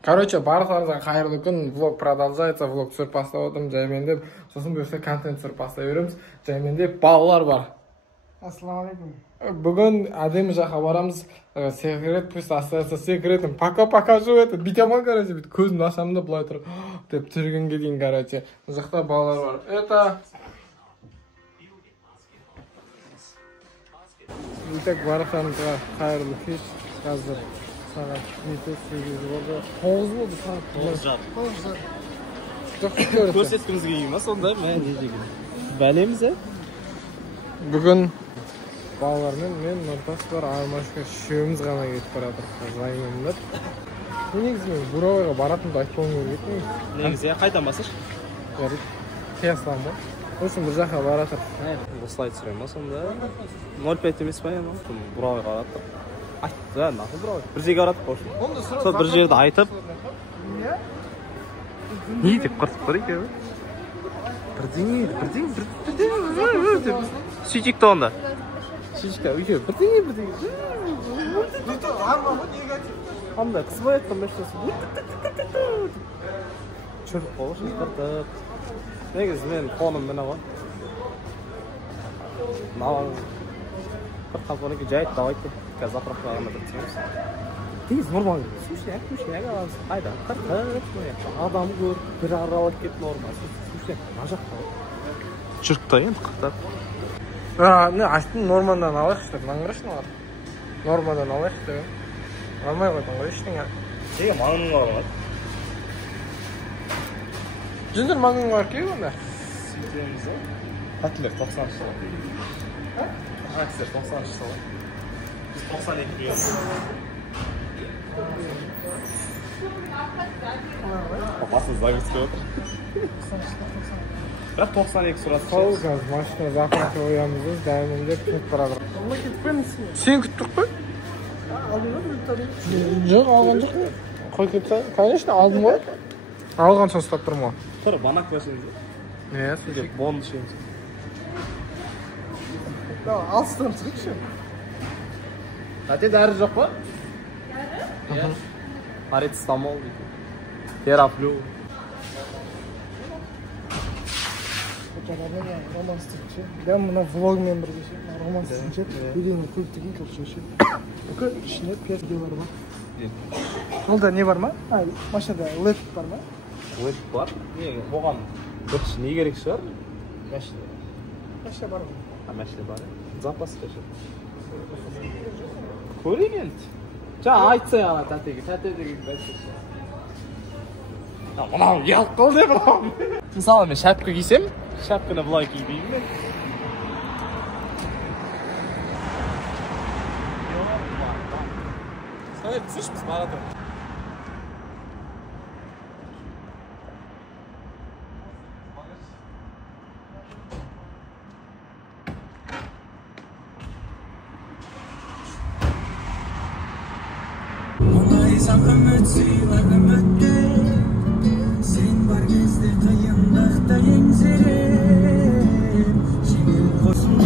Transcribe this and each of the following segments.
Короче, барлықтарыңызға қайырлы күн. Влог продолжается. Влог түсіріп бастап отырмын жаймен деп. Сосын бұйырса контент түсіріп бастай береміз. Жаймен деп балалар бар. Ассалаумалейкум. Бүгін әдемі жаққа барамыз. Секрет пусть остается секретом. Пока покажу это. Бүйтемін, короче, бүйтіп көзімді ашамын да былай тұрып деп түргенге дейін, короче. Бұл жақта балалар бар. Это Итак, барлықтарыңызға қайырлы кеш. Қазір сағат 8 болды. 9 болды сағат. 9:30. Көрсеткіміз келген ма сонда? Бәлеміз, Бүгін балалармен мен Нұртас бар, Армашқа үшеуміз ғана кетіп баратырмыз. Жайменді. Негізі мен Буровайға баратынымды айтпауым керек еді. Негізі қайдан басыр? Қияслан ба? Осың бір жаққа баратыр. Осылай түсірем ма сонда? 0,5 емес па ема? Буровайға бараттық. Айтты, нақыл Буровай. Бір жерге бараттық қош. Сол бір жерді айтып. Не деп құртып тұр екен? Бірдеңе. Сөйтейік та онда. Сөйтейік та, үйде бірдеңе. Анда қыз боятқан мәшінесі. Чөріп қолы шықыртып. Негізі мен қоным міне ғой. Маған бір қалпаныкі жайт давайте. Қазір запраққа ғана бір түсіреміз. Тез нормально. Слушай, аламыз. Қайда? Адам көр, бір аралап кет норма. Слушай, нажақта ғой. Жүрікті енді қыртап. Не, астын нормадан алайықшы деп, маңғырыш нағар. Нормадан алайықшы деп. Алмай қойдың ғой, ештеңе. Неге маңның бар ғой? Жүндір маңның бар кей онда? Сөйтеміз ғой. Қатылер 90-шы жылы. Қатылер 90-шы жылы. Біз 92 үйеміз. Басын загрузка отыр. Бірақ 92 сұрасы Қол қазір машина запраққа қоямыз, дайымын деп кетіп барады. Сен күттік қой? Жоқ, алған жоқ. Қой кетті. Конечно, алдым ғой. Алған соң ұстап тұрмын ғой. Тұр, банак бәсіңіз. Не, сөйтіп. Бонды шеміз. Алыстан түсірікші. Тәте дәрі жоқ па? Дәрі? Парацетамол дейді. Терафлю. Роман істейікші. Дәм мұна влогмен бірге ше. Роман істейікші. Үйден көптеген көрші ше. Бүкіл ішіне перде бар ма? Олда не бар ма? Машинада LED бар ма? LED бар? Оған бірінші не керек шығар? Мәшіне. Машина бар ма? Мәшіне бар. Запас қашыр. Көрейін енді. Жаңа айтса яна тәтеге. Тәте деген бәтшесі. Мұнау еліп қыл деп мұнау. Мысалы мен шәпкі кисем, шәпкіні бұлай кибеймін мен. Солай түсішпіз барады. Sen var gezde kıyındakta yenzerim Şiir olsun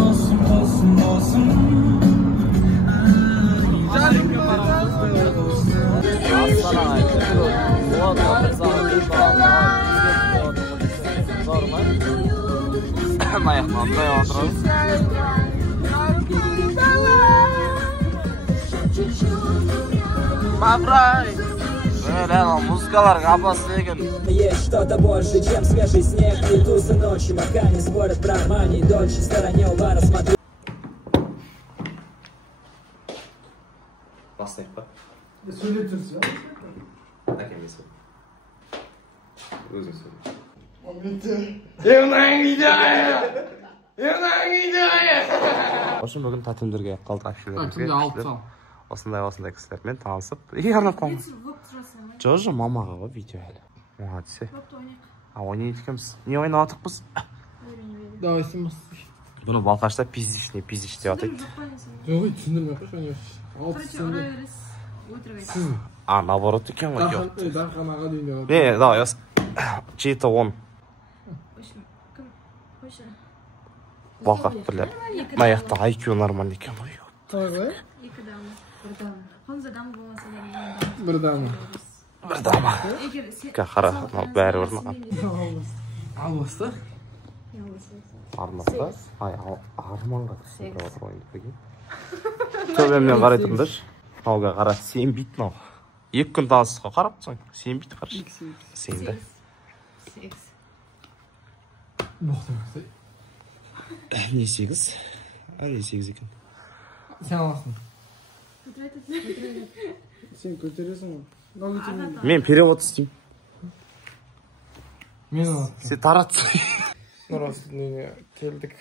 Музыкаларға апасы деген. Есть что-то больше, чем свежий снег и тузы ночи. Пока не спорят про мани, дольше в стороне у бара смотрю. Бастайық па? Сөйлеп жүрсі, Әкемесі. Өзің сөйлеп.Ошын бүгін тәтімдерге қалдық Түнде осындай кісілермен танысып, арнап қалмыз. Жо, мамаға ғой видео әлі. Оға түсе. Ойнайын екеміз. Не ойнаватық біз? Давай сымыз. Бұны балқашта пиздиш деп атайды. Жоқ, түсіндірме қой, наоборот екен ғой. Дарханаға дейін. Давай, 7-10. Балқақ бірлер. Маяқта IQ нормально екен ғой. Қалай? Екі дамы, бір дамы. Қонза дамы болмаса бір дамы. Bir dama. Qara, bari bir maqam. Almasa? Armasa? Ay, armonga tushib o'tirib qo'ying. To'bamdan qaraytirdish. Navga qara, sen bitma. 2 kun tanishga qarab so'ng, sen bit qarash. Senda. Bo'xtamasa. Ne 8? Ay 8 ekan. Sen olasan. Sen ko'tarasan. Men перевод isteyim. Men olasan. Sen tarat. Nurasliga keldik.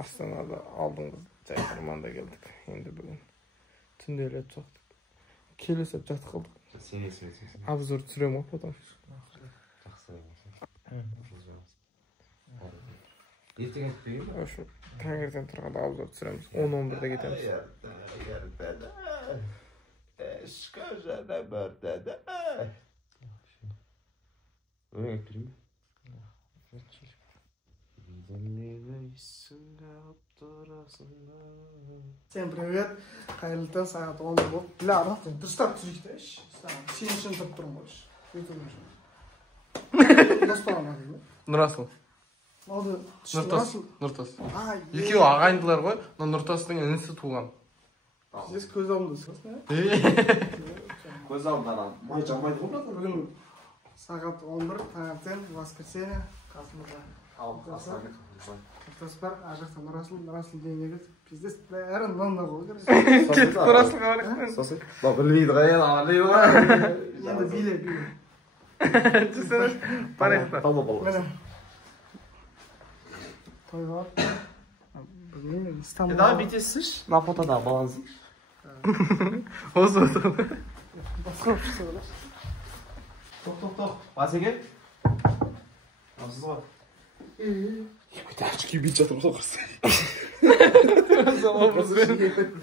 Astonada oldingi Jayxirmonda keldik. Endi bugun tundelab chiqdik. Kelib jat qildik. Sen. Obzor tushiraman, потом. Ertaga ketaymi? Shu tangirdan turganda obzor tushiramiz. 10-11da ketamiz. Eskajada bardada. Öyle getireyim. Всем привет. Qayerda soat 10 bo'lib. Bilar, dustab turishda ish. Sen tushuntirib turmosh. Do'stlarimiz. Nurasl. Oldi. Nurtas. Ikki og'aynilar qo'y. Nurtasning inisi tug'an. Siz ko'z oldingizsiz. Ko'z oldidan moychamaydi Bugun soat 11 tangirdan воскресенье Qasımda. Tasbar ajaqda Nurasl dengiz pizdes bari nonda qo'ydi. Ketib Nurasl qolib. So'si. Bak bilmaydi qayerda olmaydi. Endi bile. Tushunish. Parixda. Tamam bo'ldi. Mana. To'y bor. Bugun İstanbulda. Daha bitesiz. Na fotoda bazı. O'zi. Boshqa so'rash. To'q. Vasiga. Namsiz bor. Tachki bicha tursa qilsa.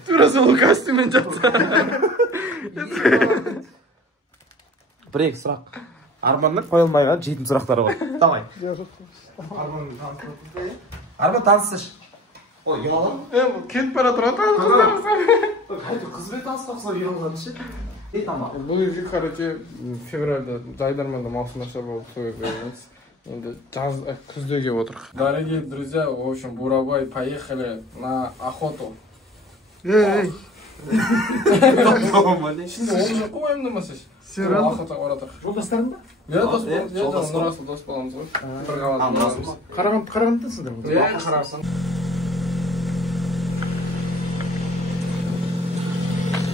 Turasa o kostyumen jatsa. Bir-iki suroq. Armonlar qo'yilmagan 7 suroqlari bor. Davay. Armon tansish. O yalan. Ketib baraturadi. Haydi qizbek tansish qilsa yalanchi. Tamam. Bu yilgi qarachi fevralda Jaydarmonda mavsumlasha bo'lib to'yimiz. Endi kuzda kelib o'tirdik. Дорогие друзья, в общем, Бурабай поехали на охоту. Ey. Şimdi onu qo'yim demasiz. Serial? Охота o'radik. Joldaslarimda? Ya do'st, Nurasl do'st bo'lamiz. Bir qavat. Qarag'andasizlar. Qararsan.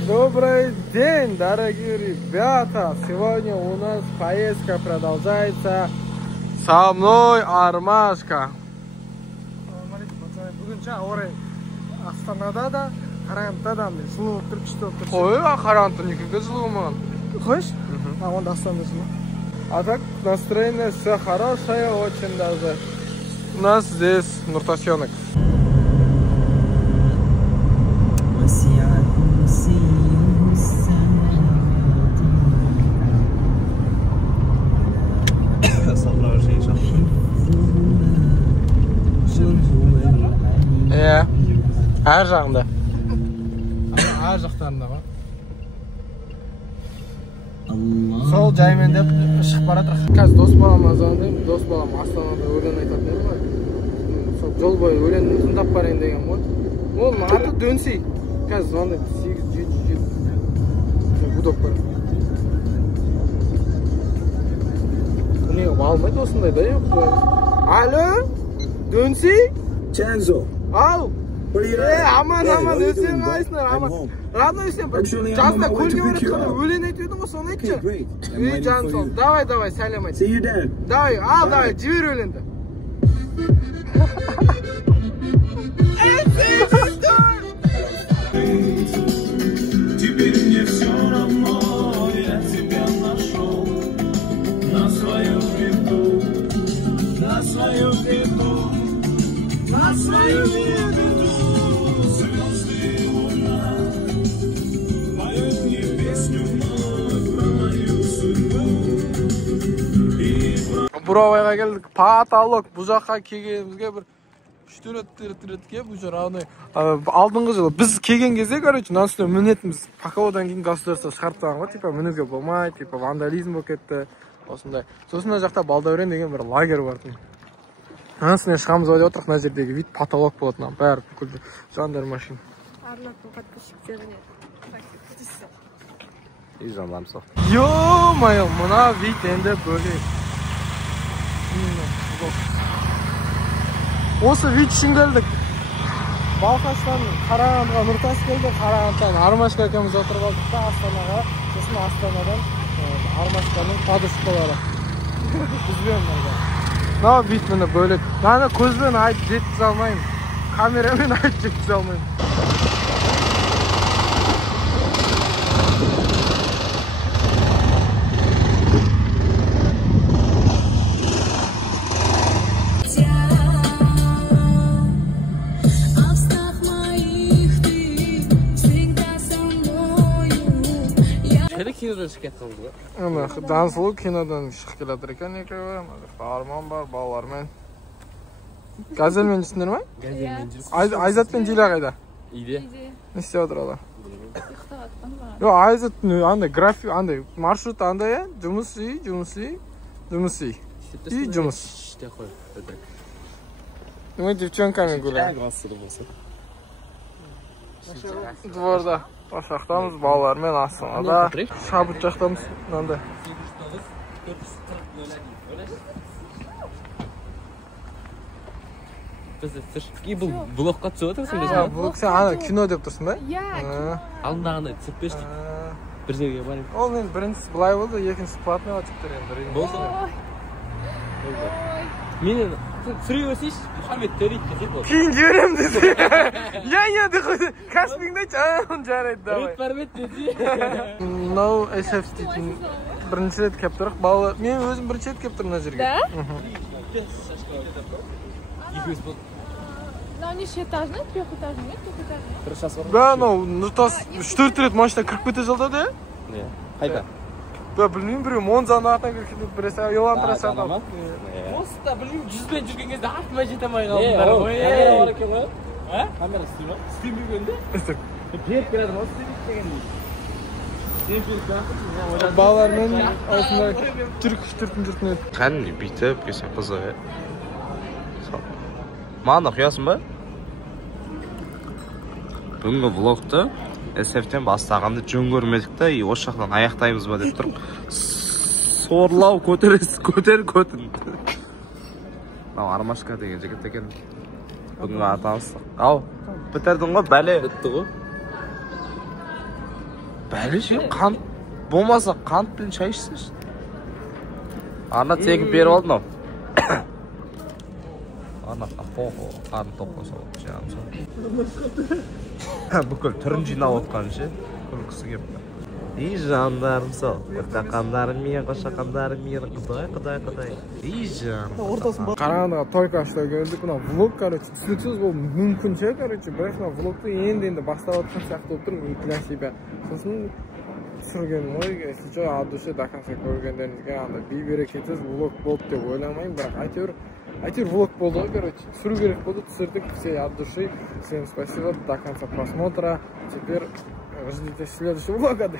Добрый день, дорогие ребята! Сегодня у нас поездка продолжается. Со мной Армашка. Buguncha o'ray Astonada da, Qarag'andada da suluv turib chiqdi. Qo'y, Qarag'andniki зломан. Xo'sh? Onda Astonada suluv. А так настроение все хорошее, очень даже. У нас здесь Нуртасенок. Her жағында. Her жақтарында бар. Сол жаймен деп шығып баратыр. Қазір дос балам звондаймын, дос балам Астанада өлең айтатын еді ғой. Сол жол бойы өлеңін тыңдап барайын деген ғой. Ол аты Дөнсей. Қазір звондаймын 8-7 гудок бар. Бұны алмайды осындай да yok. Алло? Дөнсей? Chanzo. Ау! Aman Hey, aman what are you ösene doing, bro? ayısınlar I'm aman. home. Radno işte Actually, I'm Cazda on my way to kolye pick you öğretmeni up. öğlen etiyordum o sana Okay, etçi. great. I'm İyi waiting can for sol. you. Davay selam et. See you then. Davay al davay civir öğlende. Теперь мне все равно, я тебя нашел. На свою беду, на свою беду, на свою беду. Звезды и луна поют мне песню вновь про мою судьбу. Buravayga keldik. Pataloq bu жаққа kelganimizga bir 3-4 kelib, уже равный алдыңғы жылы біз келген кезде, короче, мына үстіне мінетіміз. Пока одан кейін государство шығарып тастаған ғой, типа мінуге болмайды, типа вандализм болып кетті. Осындай. Сосын мына жақта Балдәурен деген бір лагерь бар тын. Ана үстіне шығамыз деп отырық, мына жердегі вид потолок болады, мына бәрі бүкіл жандар машина. Арнаттың подписчиктеріне. И жандарым сол. Ё-моё, мына вид енді бөлек. Осы вид үшін келдік. Балқаштан Қарағандыға Нұртас келді, Қарағандыдан Армашқа екеуміз отырып алдық та Астанаға, сосын Астанадан Армашқаның подушкалары. Бізбен бірге. Мына вид міне бөлек. Мені көзбен айтып жеткізе алмаймын. Камерамен айтып жеткізе алмаймын. Кинодан шығып кеттіңіз ғой. Ана Дансұлу кинодан шығып келатыр екен екеуі. Арман бар, балалармен. Газельмен жүрсіңдер ме? Газельмен жүрсің. Айзат пен Диля қайда? Үйде. Не істеп отыр олар? Ұйықтаватқан ба? Жоқ, Айзат андай график, андай маршрут андай, жұмыс үй, жұмыс үй, жұмыс үй. И жұмыс. Іште қой. Мы девчонками гуляем. Дворда. Ошақтамыз, балалармен Астанада. Шабыт жақтамыз, мынандай. Бұл блокқа түсіп отырсың бе? Бұл сен ана кино деп тұрсың ба? Иә. Алдындағындай түсіп бешті. Бір жерге барайын. Ол мен біріншісі былай болды, екіншісі платныйға түсіптір енді. Болды. Мені түсіре өсейші, Мұхаммед төлейді десе болды. Кейін жіберем десе. Я де қойды. Каспингді чағын жарайды давай. Рет бармет десе. Мынау SF дейтін бірінші рет кеп тұрық. Балалар, мен өзім бірінші рет кеп тұрмын мына жерге. Да? Екеуіз болды. Мынау неше этажный? Трехэтажный, двухэтажный? Бір шас бар. Да, анау Нұртас 4 рет машина кіріп кете жалдады, е? Не? Қайда? Да, білмеймін, біреу Монзаның артынан кіріп кетіп біресе елантыра салды. Осыда білмеймін, 100-бен жүрген кезде артыма жете алмай қалдыңдар ғой. Камера бар екен ғой? Камера істей ма? Істемегенде? Істеп. Беріп келеді ма? Істемейді дегенде. Сен беріп келеді. Балалармен осындай түртін еді. Кәдімгі бүйтіп келсе қызық, е. Маған құясың ба? Бүгінгі влогты SF-тен бастағанды жөн көрмедік та, осы жақтан аяқтаймыз ба деп тұрып. Сорлау көтін. Мынау Армашқа деген жігіт екен. Бүгінгі атаныстық. Ау, бітірдің ғой, бәле. Бітті ғой. Бәле ше, қант болмаса қант білін шай ішсінші. Арна тегіп беріп алдың ау. Арна қарын топқа салып жағын сол. Бүкіл түрін жинап отқан ше, күлкісі кеп. И жандарым сол, қыртақандарым мен, қошақандарым мен, құдай. И жан. Қарағандыға тойка аштау келдік, мына влог, короче, түсініксіз бұл мүмкін ше, короче, бірақ мына влогты енді бастап отқан сияқты болып тұрмын, для себя. Сосын түсірген ой, если что, от души до конца көргендеріңізге андай бейберекетсіз влог болды деп ойламаймын, бірақ әйтеуір влог болды ғой, короче, түсіру керек болды, түсірдік, все от души. Всем спасибо, до конца просмотра. Теперь ждите следующего влога.